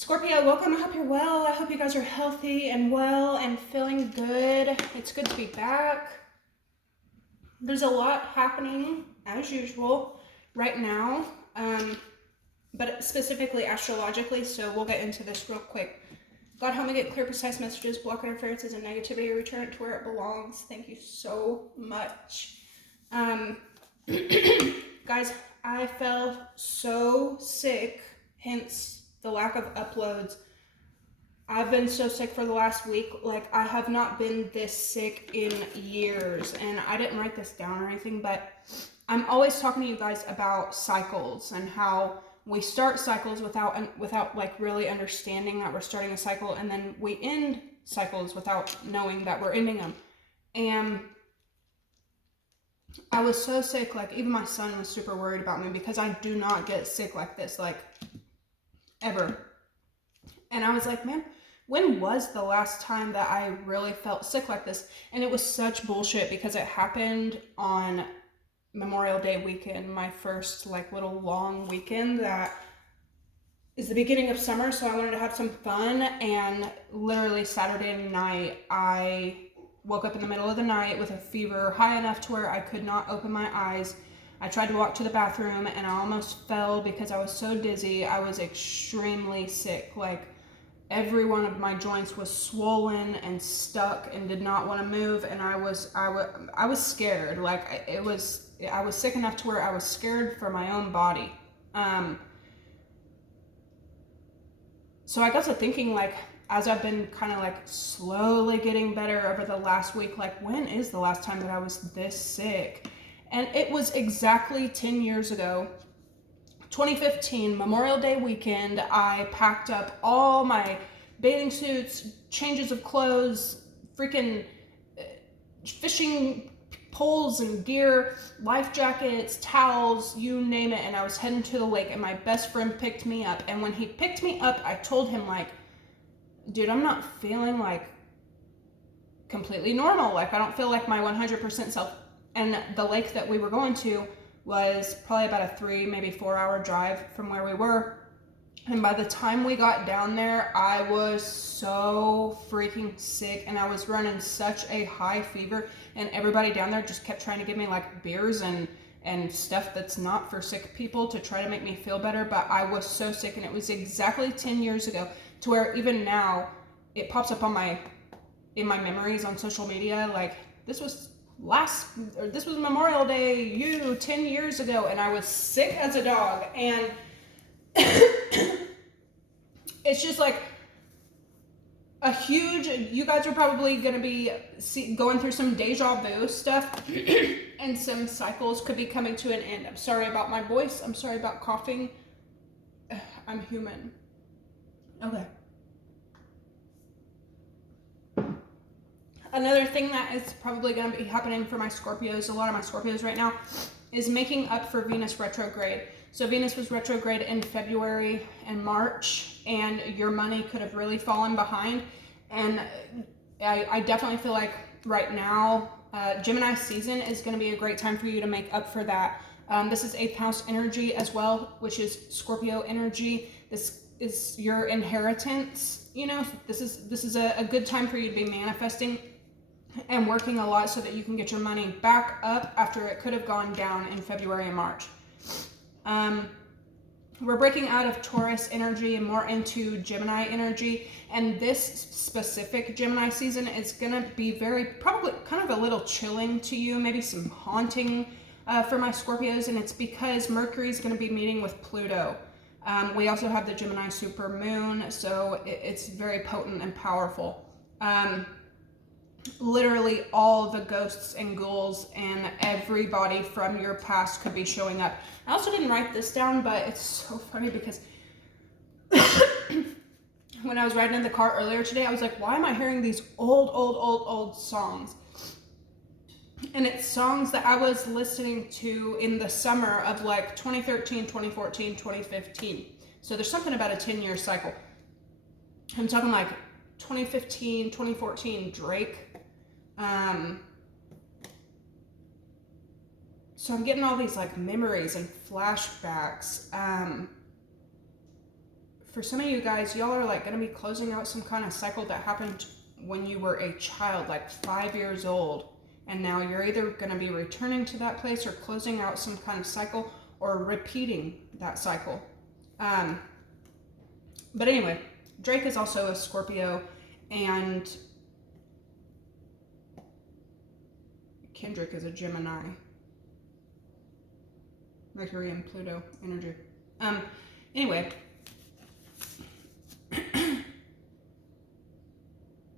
Scorpio, welcome. I hope you're well. I hope you guys are healthy and well and feeling good. It's good to be back. There's a lot happening, as usual, right now, but specifically astrologically, so we'll get into this real quick. God, help me get clear, precise messages, block interferences and negativity, return it to where it belongs. Thank you so much. Guys, I felt so sick, hence the lack of uploads. I've been so sick for the last week. Like, I have not been this sick in years, and I didn't write this down or anything, but I'm always talking to you guys about cycles and how we start cycles without like really understanding that we're starting a cycle, and then we end cycles without knowing that we're ending them. And I was so sick, like even my son was super worried about me because I do not get sick like this, like ever. And I was like, man, when was the last time that I really felt sick like this? And it was such bullshit because it happened on Memorial Day weekend, my first like little long weekend that is the beginning of summer, so I wanted to have some fun. And literally Saturday night, I woke up in the middle of the night with a fever high enough to where I could not open my eyes. I tried to walk to the bathroom and I almost fell because I was so dizzy. I was extremely sick. Like, every one of my joints was swollen and stuck and did not want to move, and I was scared. Like, I was sick enough to where I was scared for my own body. So I got to thinking, like, as I've been kind of like slowly getting better over the last week, like, when is the last time that I was this sick? And it was exactly 10 years ago, 2015, Memorial Day weekend. I packed up all my bathing suits, changes of clothes, freaking fishing poles and gear, life jackets, towels, you name it, and I was heading to the lake, and my best friend picked me up. And when he picked me up, I told him, like, dude, I'm not feeling like completely normal. Like, I don't feel like my 100% self. And the lake that we were going to was probably about a 3, maybe 4 hour drive from where we were. And by the time we got down there, I was so freaking sick and I was running such a high fever, and everybody down there just kept trying to give me like beers and stuff that's not for sick people to try to make me feel better. But I was so sick, and it was exactly 10 years ago, to where even now it pops up on in my memories on social media, like, this was Memorial Day 10 years ago, and I was sick as a dog. And it's just like a huge, you guys are probably going to be going through some deja vu stuff and some cycles could be coming to an end. I'm sorry about my voice. I'm sorry about coughing. I'm human. Okay. Another thing that is probably going to be happening for my Scorpios, a lot of my Scorpios right now, is making up for Venus retrograde. So Venus was retrograde in February and March, and your money could have really fallen behind. And I definitely feel like right now, Gemini season is going to be a great time for you to make up for that. This is 8th house energy as well, which is Scorpio energy. This is your inheritance. You know, this is a good time for you to be manifesting and working a lot so that you can get your money back up after it could have gone down in February and March. We're breaking out of Taurus energy and more into Gemini energy, and this specific Gemini season is going to be probably kind of a little chilling to you, maybe some haunting for my Scorpios, and it's because Mercury is going to be meeting with Pluto. We also have the Gemini super moon, so it's very potent and powerful. Literally all the ghosts and ghouls and everybody from your past could be showing up. I also didn't write this down, but it's so funny because when I was riding in the car earlier today, I was like, why am I hearing these old songs? And it's songs that I was listening to in the summer of like 2013, 2014, 2015. So there's something about a 10-year cycle. I'm talking like 2015, 2014 Drake. So I'm getting all these like memories and flashbacks for some of you guys, y'all are like going to be closing out some kind of cycle that happened when you were a child, like 5 years old. And now you're either going to be returning to that place or closing out some kind of cycle or repeating that cycle. But anyway, Drake is also a Scorpio, and Kendrick is a Gemini. Mercury and Pluto energy. Anyway,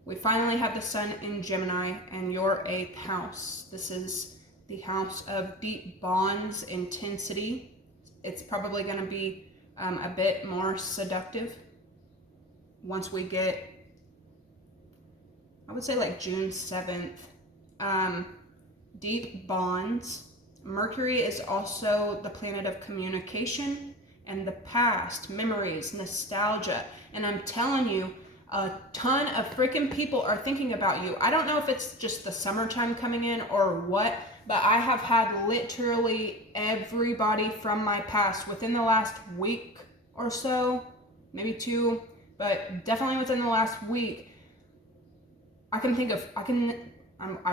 we finally have the sun in Gemini and your 8th house. This is the house of deep bonds, intensity. It's probably going to be a bit more seductive once we get, I would say like June 7th. Deep bonds. Mercury is also the planet of communication and the past, memories, nostalgia. And I'm telling you, a ton of freaking people are thinking about you. I don't know if it's just the summertime coming in or what, but I have had literally everybody from my past within the last week or so, maybe 2, but definitely within the last week. I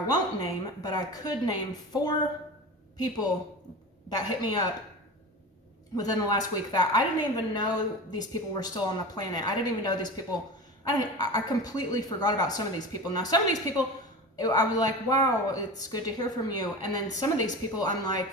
won't name, but I could name 4 people that hit me up within the last week that I didn't even know these people were still on the planet. I didn't even know these people. I completely forgot about some of these people. Now, some of these people, I was like, wow, it's good to hear from you. And then some of these people, I'm like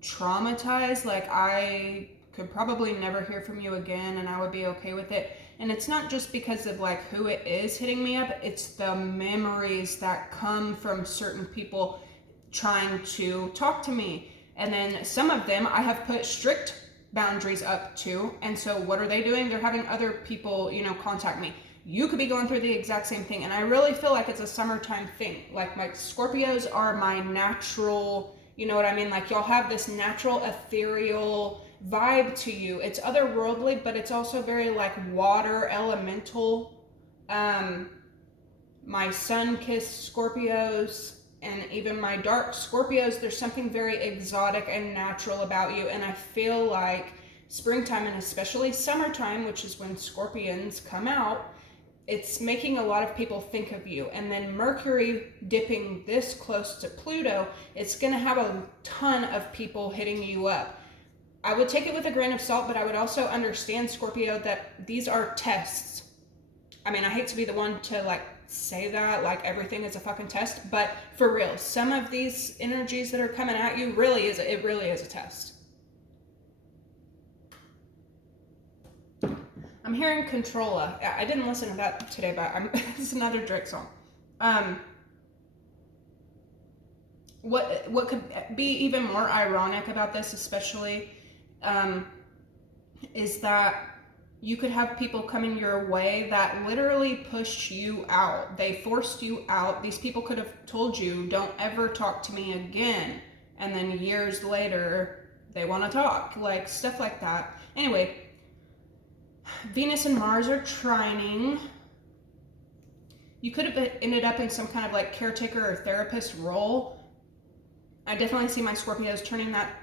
traumatized. Like, I could probably never hear from you again and I would be okay with it. And it's not just because of like who it is hitting me up. It's the memories that come from certain people trying to talk to me. And then some of them I have put strict boundaries up to. And so what are they doing? They're having other people, contact me. You could be going through the exact same thing. And I really feel like it's a summertime thing. Like, my Scorpios are my natural, you know what I mean? Like, y'all have this natural ethereal vibe to you. It's otherworldly, but it's also very like water elemental. My sun-kissed Scorpios and even my dark Scorpios, there's something very exotic and natural about you. And I feel like springtime, and especially summertime, which is when Scorpions come out, it's making a lot of people think of you. And then Mercury dipping this close to Pluto, it's going to have a ton of people hitting you up. I would take it with a grain of salt, but I would also understand, Scorpio, that these are tests. I mean, I hate to be the one to like say that, like everything is a fucking test, but for real, some of these energies that are coming at you really is a test. I'm hearing Controlla. I didn't listen to that today, but it's another Drake song. What could be even more ironic about this, especially, is that you could have people coming your way that literally pushed you out. They forced you out. These people could have told you, don't ever talk to me again. And then years later, they want to talk. Like, stuff like that. Anyway, Venus and Mars are trining. You could have ended up in some kind of like caretaker or therapist role. I definitely see my Scorpios turning that,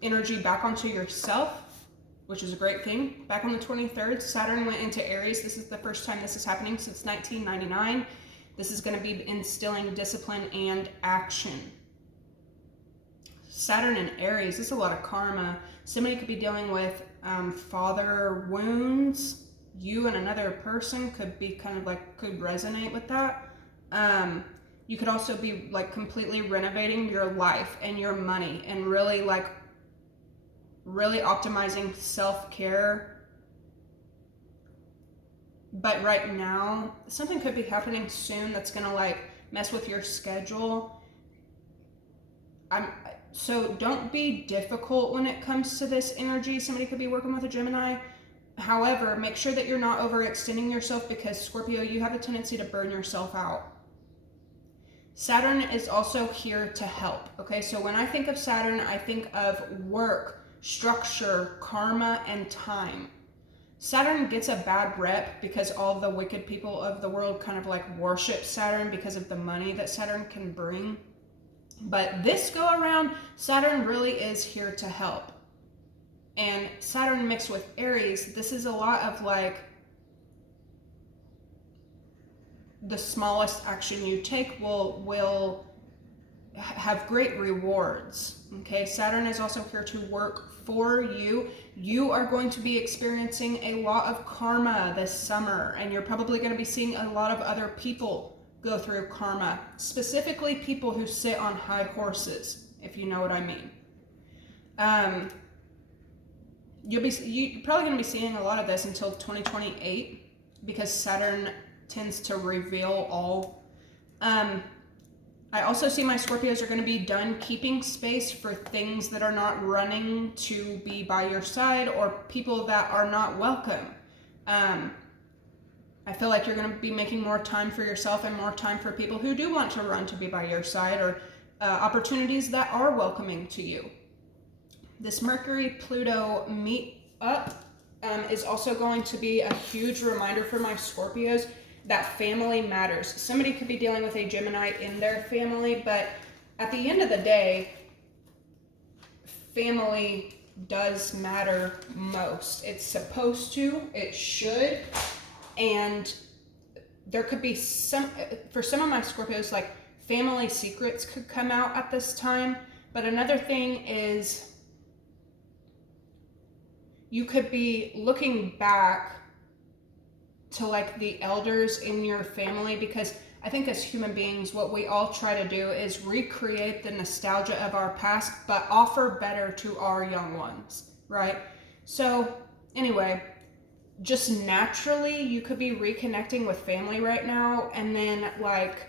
energy back onto yourself, which is a great thing. Back on the 23rd, Saturn went into Aries. This is the first time this is happening since 1999. This is going to be instilling discipline and action. Saturn in Aries, this is a lot of karma. Somebody could be dealing with father wounds. You and another person could be could resonate with that. You could also be like completely renovating your life and your money and really optimizing self-care. But right now, something could be happening soon that's gonna mess with your schedule. So don't be difficult when it comes to this energy. Somebody could be working with a Gemini. However, make sure that you're not overextending yourself, because Scorpio, you have a tendency to burn yourself out. Saturn is also here to help. Okay, so when I think of Saturn, I think of work, structure, karma, and time. Saturn gets a bad rep because all the wicked people of the world kind of worship Saturn because of the money that Saturn can bring. But this go around, Saturn really is here to help. And Saturn mixed with Aries, this is a lot of like the smallest action you take will have great rewards. Okay, Saturn is also here to work for you. You are going to be experiencing a lot of karma this summer, and you're probably going to be seeing a lot of other people go through karma, specifically people who sit on high horses, if you know what I mean. You're probably going to be seeing a lot of this until 2028, because Saturn tends to reveal all. I also see my Scorpios are going to be done keeping space for things that are not running to be by your side, or people that are not welcome. I feel like you're going to be making more time for yourself and more time for people who do want to run to be by your side, or opportunities that are welcoming to you. This Mercury-Pluto meet up is also going to be a huge reminder for my Scorpios that family matters. Somebody could be dealing with a Gemini in their family, but at the end of the day, family does matter most. It's supposed to, it should, and there could be for some of my Scorpios, like family secrets could come out at this time. But another thing is you could be looking back to like the elders in your family, because I think as human beings, what we all try to do is recreate the nostalgia of our past, but offer better to our young ones, right? So anyway, just naturally, you could be reconnecting with family right now, and then like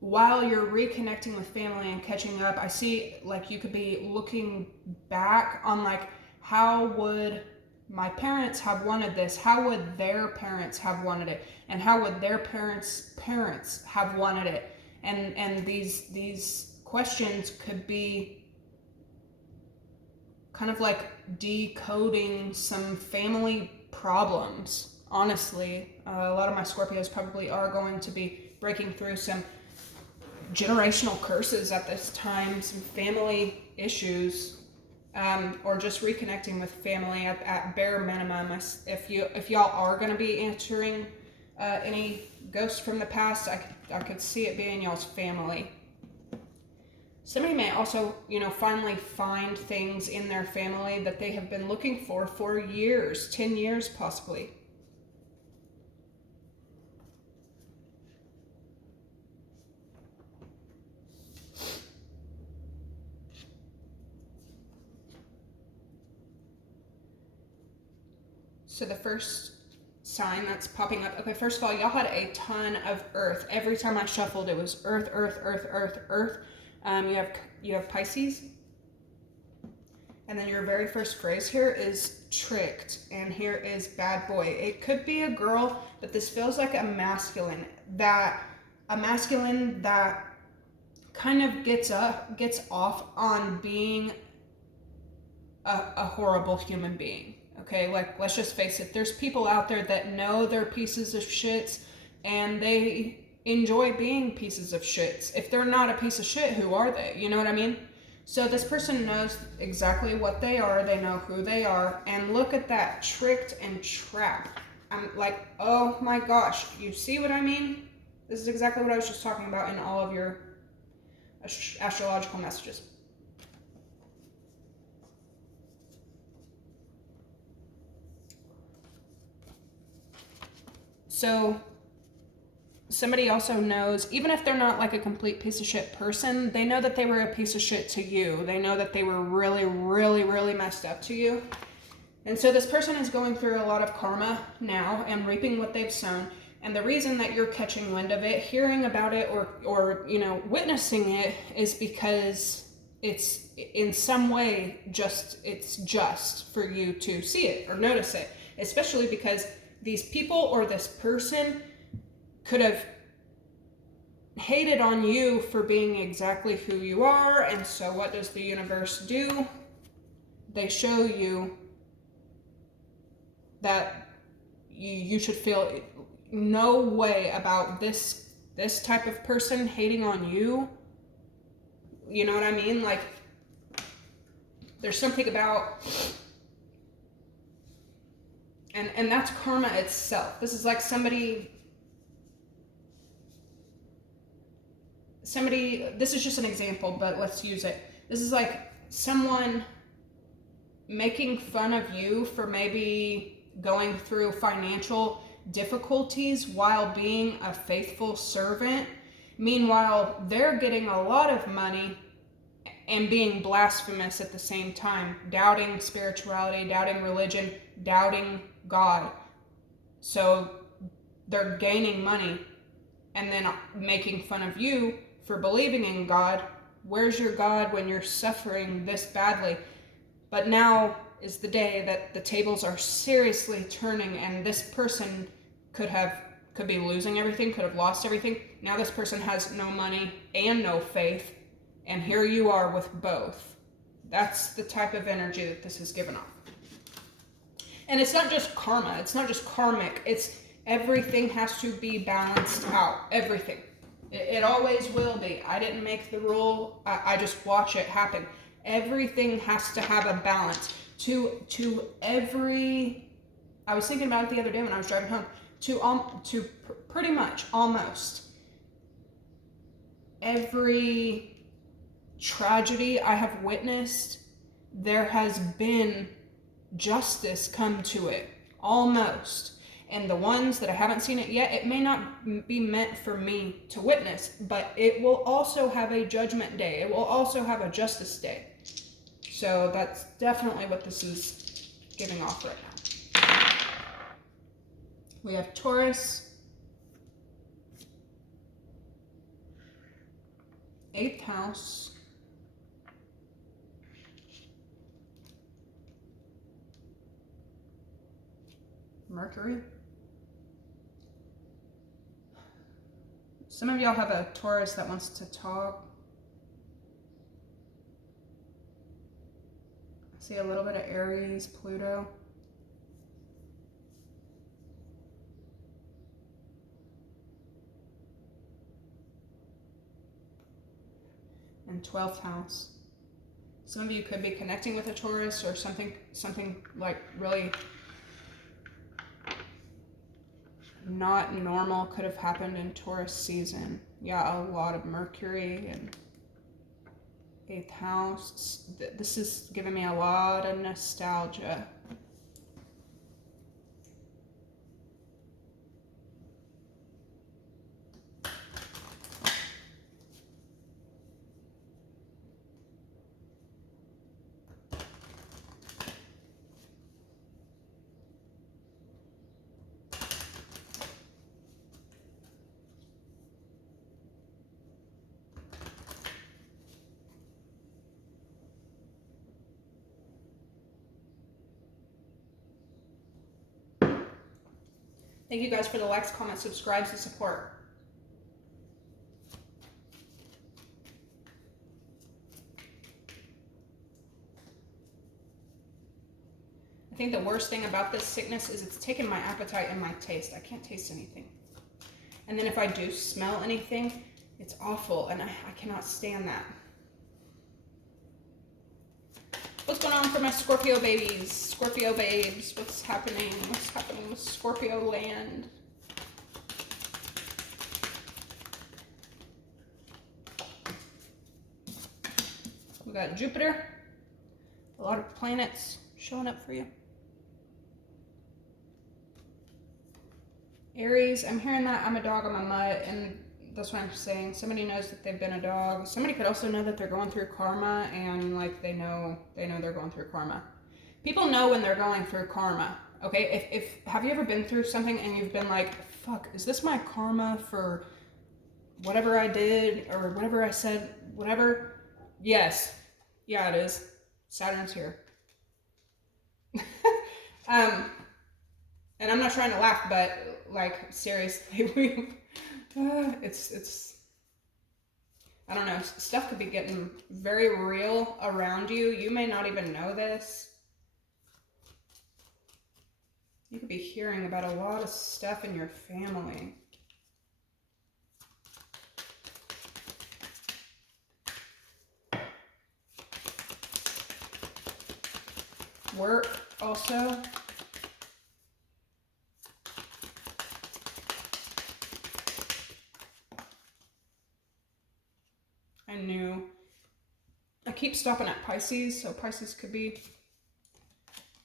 while you're reconnecting with family and catching up, I see like you could be looking back on like, how would my parents have wanted this? How would their parents have wanted it? And how would their parents' parents have wanted it? And these questions could be kind of like decoding some family problems. Honestly, a lot of my Scorpios probably are going to be breaking through some generational curses at this time, some family issues. Or just reconnecting with family at bare minimum. If y'all are going to be answering any ghosts from the past, I could see it being y'all's family. Somebody may also, finally find things in their family that they have been looking for years, 10 years possibly. So the first sign that's popping up, okay, first of all, y'all had a ton of earth. Every time I shuffled, it was earth, earth, earth, earth, earth. You have Pisces. And then your very first phrase here is tricked, and here is bad boy. It could be a girl, but this feels like a masculine that kind of gets off on being a horrible human being. Okay, like, let's just face it, there's people out there that know they're pieces of shits, and they enjoy being pieces of shits. If they're not a piece of shit, who are they? You know what I mean? So this person knows exactly what they are, they know who they are, and look at that, tricked and trapped. I'm like, oh my gosh, you see what I mean? This is exactly what I was just talking about in all of your astrological messages. So somebody also knows, even if they're not like a complete piece of shit person, they know that they were a piece of shit to you. They know that they were really, really, really messed up to you. And so this person is going through a lot of karma now and reaping what they've sown. And the reason that you're catching wind of it, hearing about it, or witnessing it, is because it's in some way it's just for you to see it or notice it, especially because these people or this person could have hated on you for being exactly who you are. And so what does the universe do? They show you that you should feel no way about this type of person hating on you. You know what I mean? Like, There's something about, and that's karma itself. This is like somebody, this is just an example, but let's use it. This is like someone making fun of you for maybe going through financial difficulties while being a faithful servant. Meanwhile, they're getting a lot of money and being blasphemous at the same time, doubting spirituality, doubting religion, doubting God. So they're gaining money and then making fun of you for believing in God. Where's your God when you're suffering this badly? But now is the day that the tables are seriously turning, and this person could be losing everything, could have lost everything. Now this person has no money and no faith, and here you are with both. That's the type of energy that this is given off. And it's not just karma, it's not just karmic, it's everything has to be balanced out. Everything. It always will be. I didn't make the rule, I just watch it happen. Everything has to have a balance. To every, I was thinking about it the other day when I was driving home, to pretty much almost every tragedy I have witnessed, there has been justice come to it, almost. And the ones that I haven't seen it yet, it may not be meant for me to witness, but it will also have a judgment day. It will also have a justice day. So that's definitely what this is giving off right now. We have Taurus, 8th house, Mercury. Some of y'all have a Taurus that wants to talk. I see a little bit of Aries, Pluto. And 12th house. Some of you could be connecting with a Taurus, or something like really not normal could have happened in Taurus season. Yeah, a lot of Mercury and 8th house. This is giving me a lot of nostalgia. Thank you guys for the likes, comments, subscribes, and support. I think the worst thing about this sickness is it's taken my appetite and my taste. I can't taste anything. And then if I do smell anything, it's awful, and I cannot stand that. What's going on for my Scorpio babies? Scorpio babes, what's happening? What's happening with Scorpio land? We got Jupiter. A lot of planets showing up for you. Aries, I'm hearing that I'm a dog, I'm a mutt, and that's what I'm saying. Somebody knows that they've been a dog. Somebody could also know that they're going through karma, and like they know they're going through karma. People know when they're going through karma. Okay, if have you ever been through something and you've been like, fuck, is this my karma for whatever I did or whatever I said, whatever? Yes, yeah, it is. Saturn's here. And I'm not trying to laugh, but like seriously, it's I don't know, stuff could be getting very real around you. You may not even know this. You could be hearing about a lot of stuff in your family. work also. I keep stopping at Pisces, so Pisces could be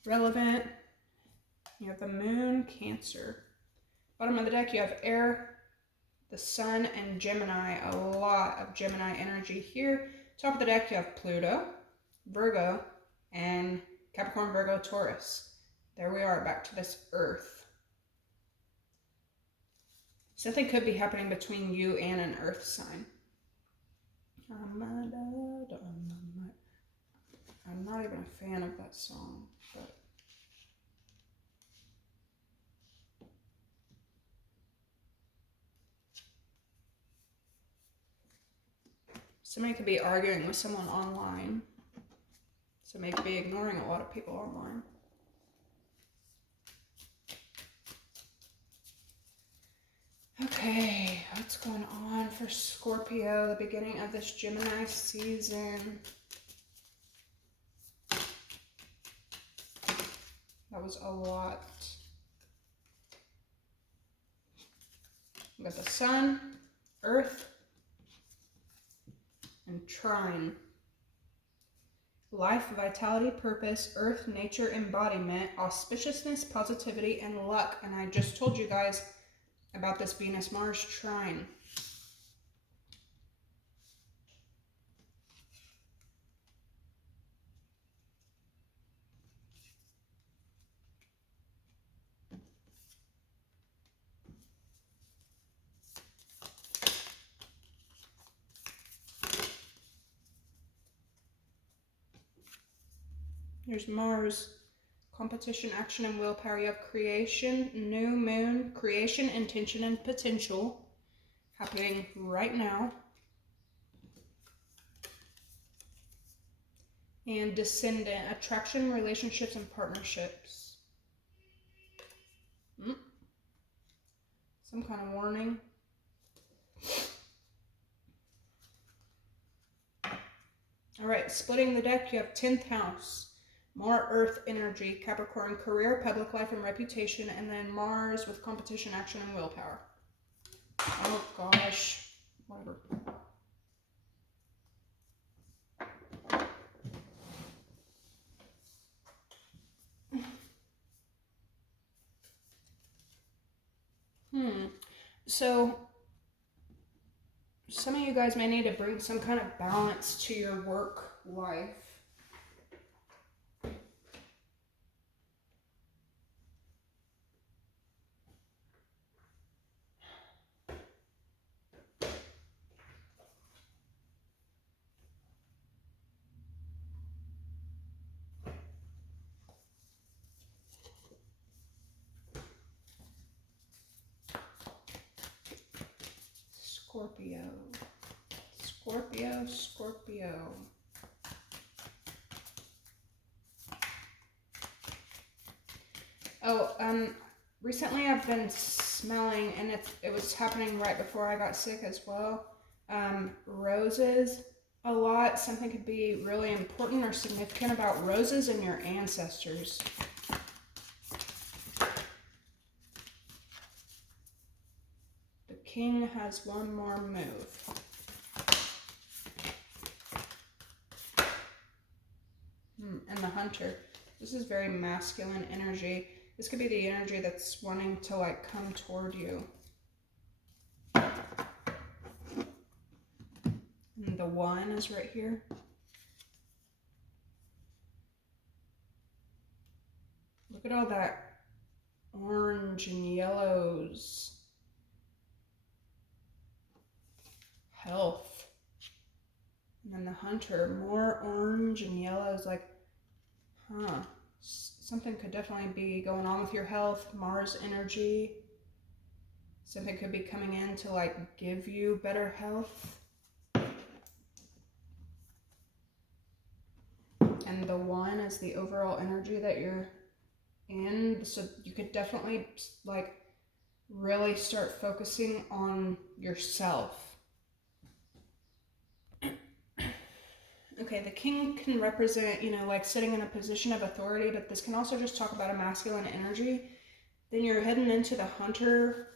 relevant. You have the moon, Cancer. Bottom of the deck, you have air, the sun, and Gemini. A lot of Gemini energy here. Top of the deck, you have Pluto, Virgo, and Capricorn, Virgo, Taurus. There we are, back to this Earth. Something could be happening between you and an Earth sign. I'm not even a fan of that song, but somebody could be arguing with someone online. Somebody could be ignoring a lot of people online. Okay, what's going on for Scorpio, the beginning of this Gemini season? That was a lot. We got the sun, earth, and trine. Life, vitality, purpose, earth, nature, embodiment, auspiciousness, positivity, and luck. And I just told you guys about this Venus-Mars trine. Here's Mars, competition, action, and willpower. You have creation, new moon, creation, intention, and potential happening right now. And descendant, attraction, relationships, and partnerships. Some kind of warning. All right, splitting the deck, you have 10th house. More earth energy, Capricorn, career, public life, and reputation. And then Mars with competition, action, and willpower. Oh gosh, whatever. So some of you guys may need to bring some kind of balance to your work life. Scorpio, Scorpio, Scorpio. Oh, recently I've been smelling, and it was happening right before I got sick as well, roses a lot. Something could be really important or significant about roses and your ancestors. The King has one more move. And the Hunter. This is very masculine energy. This could be the energy that's wanting to like come toward you. And the One is right here. Look at all that orange and yellows. Health. And then the Hunter, more orange and yellows, like, something could definitely be going on with your health. Mars energy. Something could be coming in to like give you better health. And the One is the overall energy that you're in. So you could definitely like really start focusing on yourself. Okay, the king can represent, you know, like sitting in a position of authority, but this can also just talk about a masculine energy. Then you're heading into the hunter,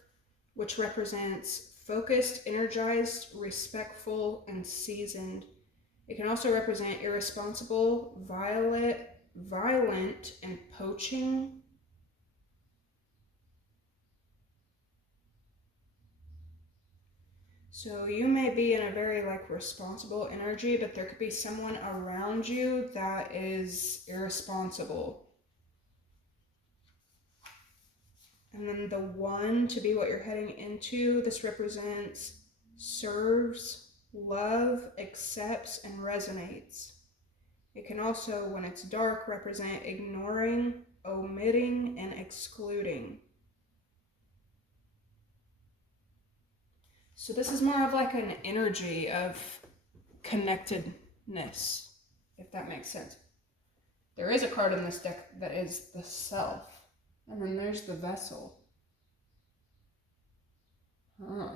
which represents focused, energized, respectful, and seasoned. It can also represent irresponsible, violent, and poaching. So you may be in a very like responsible energy, but there could be someone around you that is irresponsible. And then the one to be what you're heading into, this represents serves, love, accepts, and resonates. It can also, when it's dark, represent ignoring, omitting, and excluding. So this is more of like an energy of connectedness, if that makes sense. There is a card in this deck that is the self, and then there's the vessel. Huh.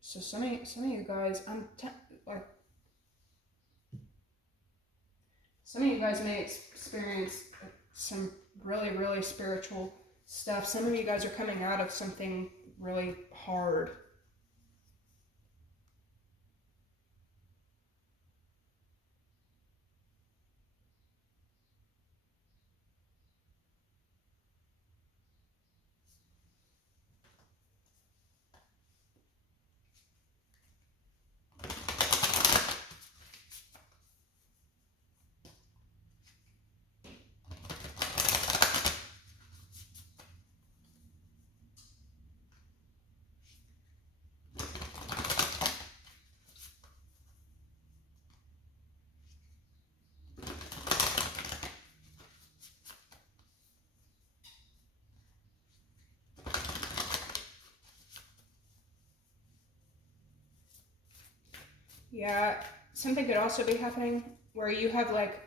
So some of you guys, some of you guys may experience some really, really spiritual stuff. Some of you guys are coming out of something really hard. Yeah, something could also be happening where you have like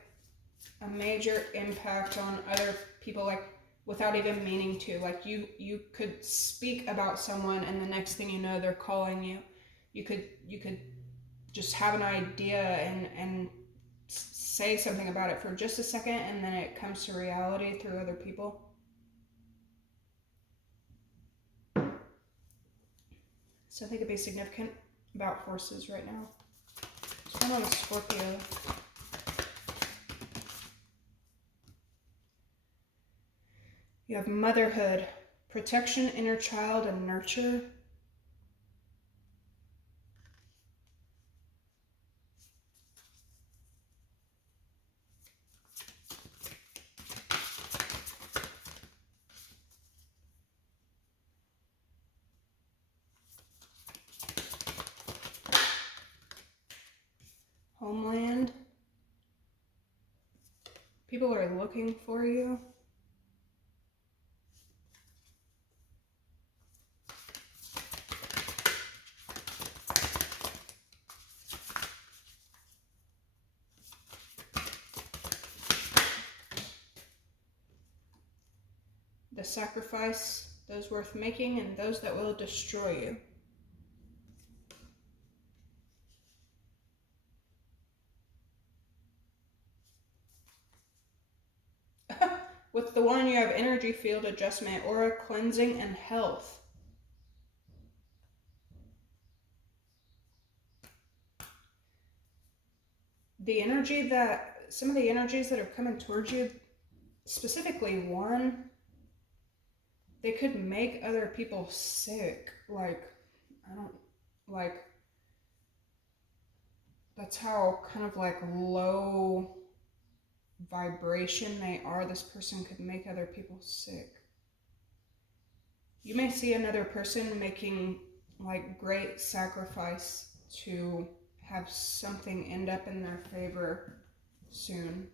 a major impact on other people, like without even meaning to. Like you could speak about someone and the next thing you know they're calling you. You could just have an idea and say something about it for just a second, and then it comes to reality through other people. Something could be significant about horses right now. What's going on with Scorpio? You have motherhood, protection, inner child, and nurture. Homeland. People are looking for you. The sacrifice, those worth making, and those that will destroy you. With the one, you have energy field adjustment, aura cleansing, and health. The energy that, some of the energies that are coming towards you, specifically one, they could make other people sick. That's how kind of like low vibration they are. This person could make other people sick. You may see another person making like great sacrifice to have something end up in their favor soon.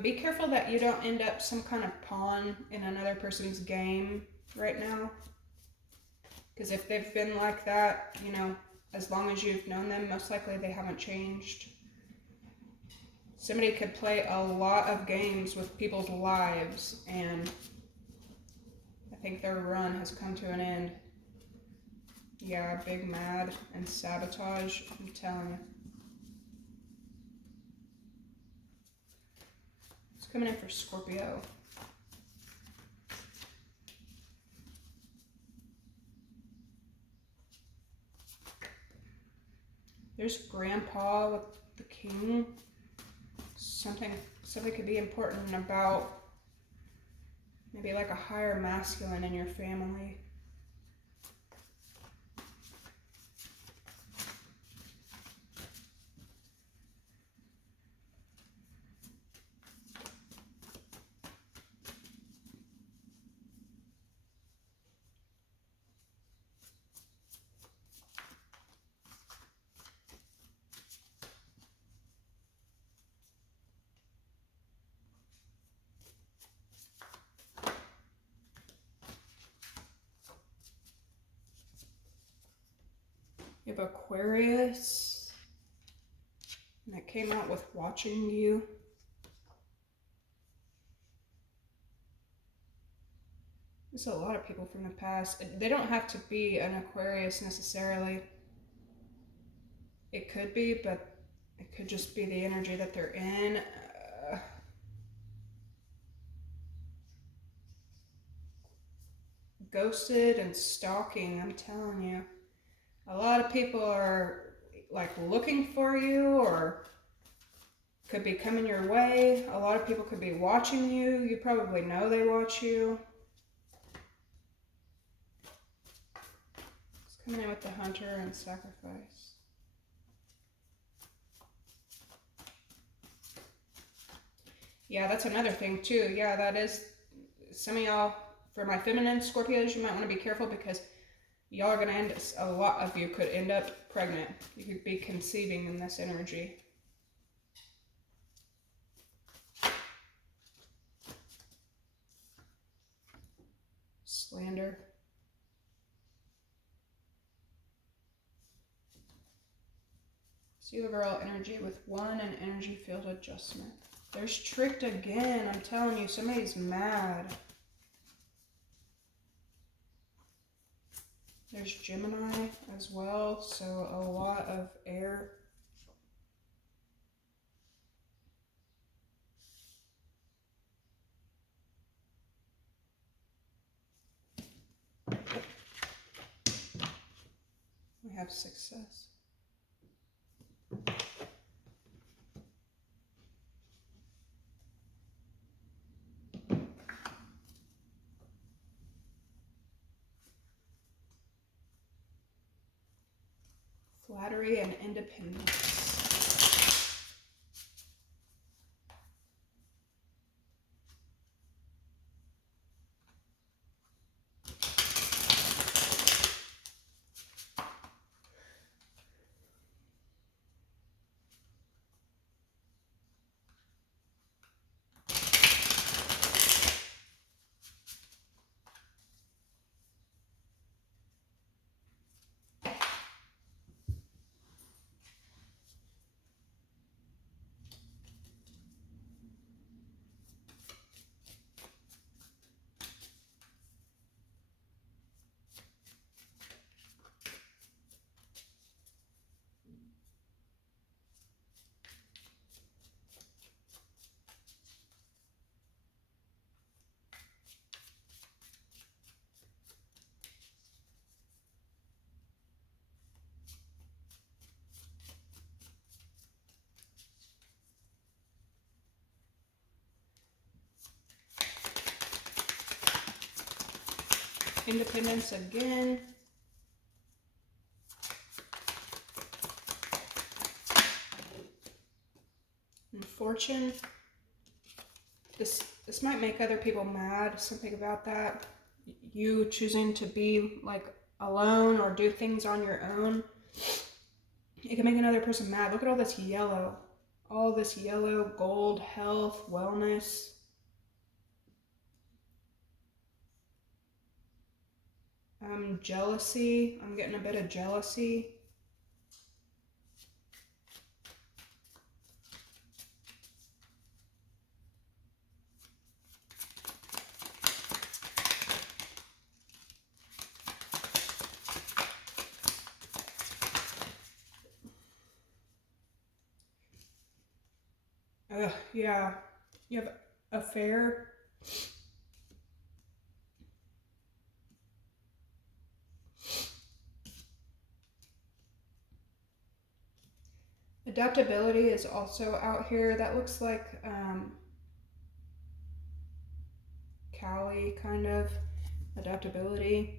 Be careful that you don't end up some kind of pawn in another person's game right now. Because if they've been like that, you know, as long as you've known them, most likely they haven't changed. Somebody could play a lot of games with people's lives, and I think their run has come to an end. Yeah, big mad and sabotage, I'm telling you. It's coming in for Scorpio. There's grandpa with the king. Something could be important about maybe like a higher masculine in your family. You have Aquarius, and that came out with watching you. There's a lot of people from the past. They don't have to be an Aquarius necessarily. It could be, but it could just be the energy that they're in. Ghosted and stalking, I'm telling you. A lot of people are like looking for you, or could be coming your way. A lot of people could be watching you. You probably know they watch you. It's coming in with the hunter and sacrifice. Yeah, that's another thing too. Yeah, that is, some of y'all, for my feminine Scorpios, you might want to be careful because y'all are going to end, a lot of you could end up pregnant. You could be conceiving in this energy. Slander. See overall energy with 1 and energy field adjustment. There's tricked again. I'm telling you, somebody's mad. There's Gemini as well, so a lot of air. We have success. Flattery and independence. Independence again. And fortune. This might make other people mad. Something about that. You choosing to be like alone or do things on your own. It can make another person mad. Look at all this yellow. all this yellow, gold, health, wellness. Jealousy. I'm getting a bit of jealousy. Yeah. You have affair. Adaptability is also out here. That looks like Cali kind of adaptability.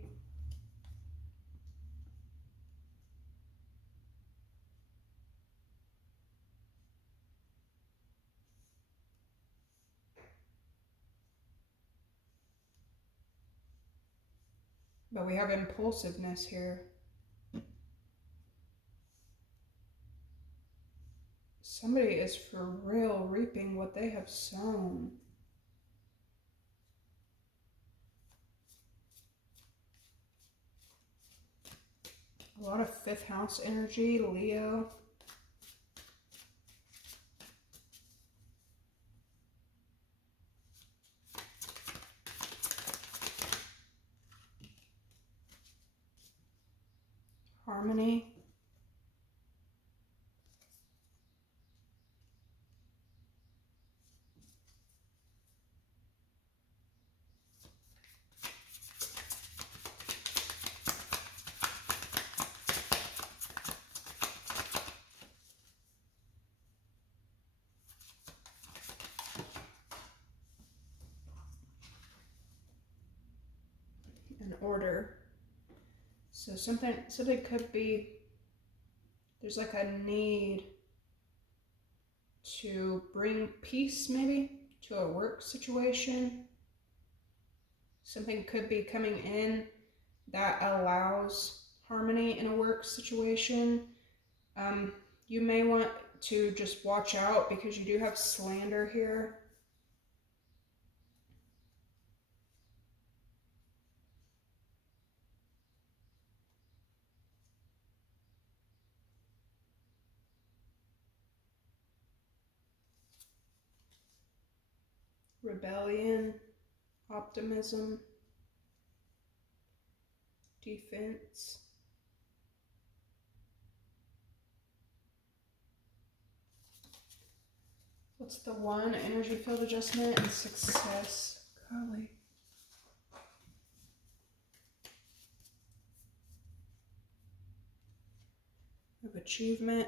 But we have impulsiveness here. Somebody is for real reaping what they have sown. A lot of fifth house energy, Leo. Harmony. And order. So something could be, there's like a need to bring peace maybe to a work situation. Something could be coming in that allows harmony in a work situation. You may want to just watch out because you do have slander here. Rebellion, optimism, defense. What's the one? Energy field adjustment and success. Golly. Of achievement.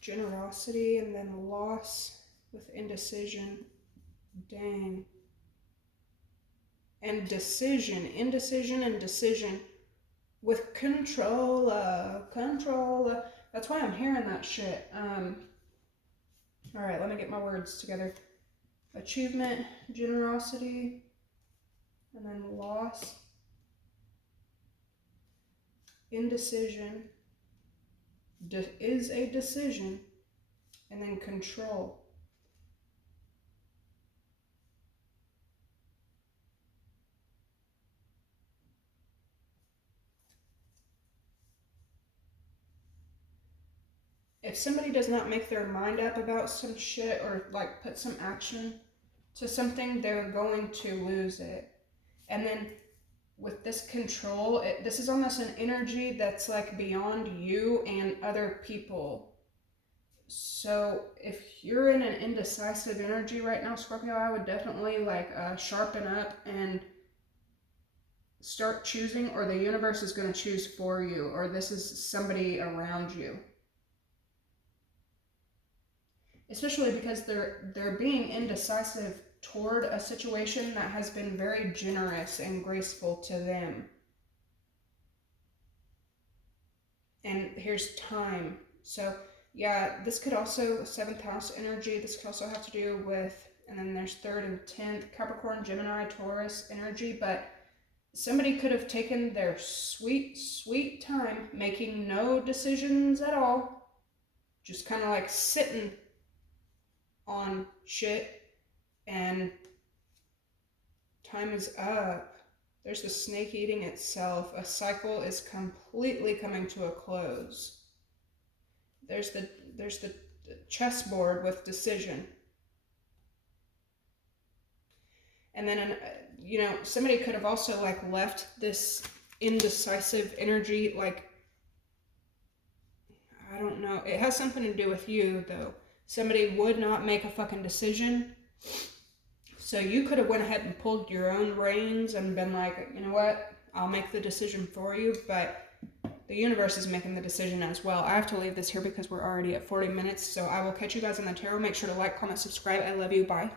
Generosity, and then loss with indecision. Dang. And decision. Indecision and decision with control. That's why I'm hearing that shit. Alright, let me get my words together. Achievement, generosity, and then loss. Indecision is a decision, and then control. If somebody does not make their mind up about some shit or like put some action to something, they're going to lose it. And then with this control, this is almost an energy that's like beyond you and other people. So if you're in an indecisive energy right now, Scorpio, I would definitely like sharpen up and start choosing, or the universe is going to choose for you, or this is somebody around you. Especially because they're being indecisive toward a situation that has been very generous and graceful to them. And here's time. So yeah, this could also, 7th house energy, this could also have to do with, and then there's 3rd and 10th, Capricorn, Gemini, Taurus energy, but somebody could have taken their sweet, sweet time making no decisions at all, just kind of like sitting on shit, and time is up. There's the snake eating itself. A cycle is completely coming to a close. There's the chessboard with decision. And then, you know, somebody could have also like left this indecisive energy, like, I don't know. It has something to do with you, though. Somebody would not make a fucking decision. So you could have went ahead and pulled your own reins and been like, you know what? I'll make the decision for you. But the universe is making the decision as well. I have to leave this here because we're already at 40 minutes. So I will catch you guys on the tarot. Make sure to like, comment, subscribe. I love you. Bye.